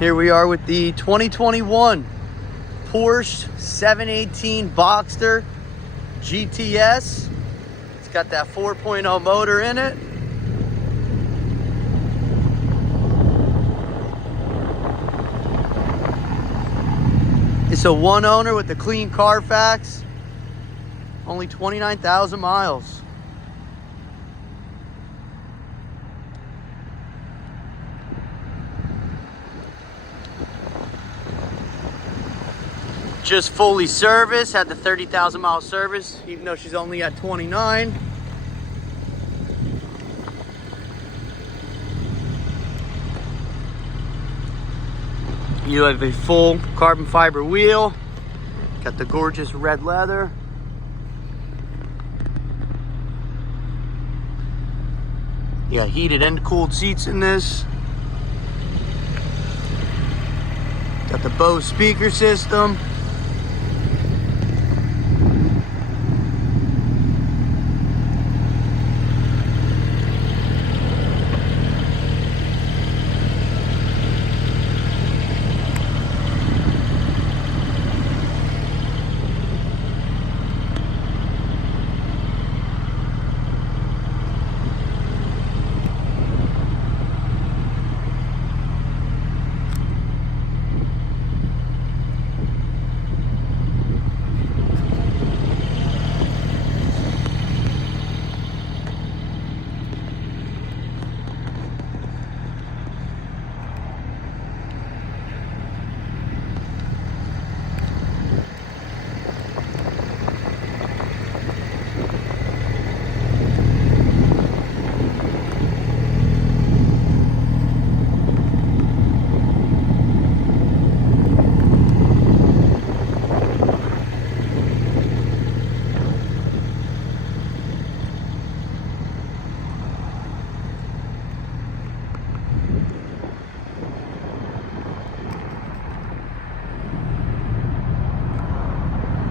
Here we are with the 2021 Porsche 718 Boxster GTS. It's got that 4.0 motor in it. It's a one owner with a clean CARFAX. Only 29,000 miles. Just fully serviced, had the 30,000 mile service, even though she's only at 29. You have a full carbon fiber wheel. Got the gorgeous red leather. You got heated and cooled seats in this. Got the Bose speaker system.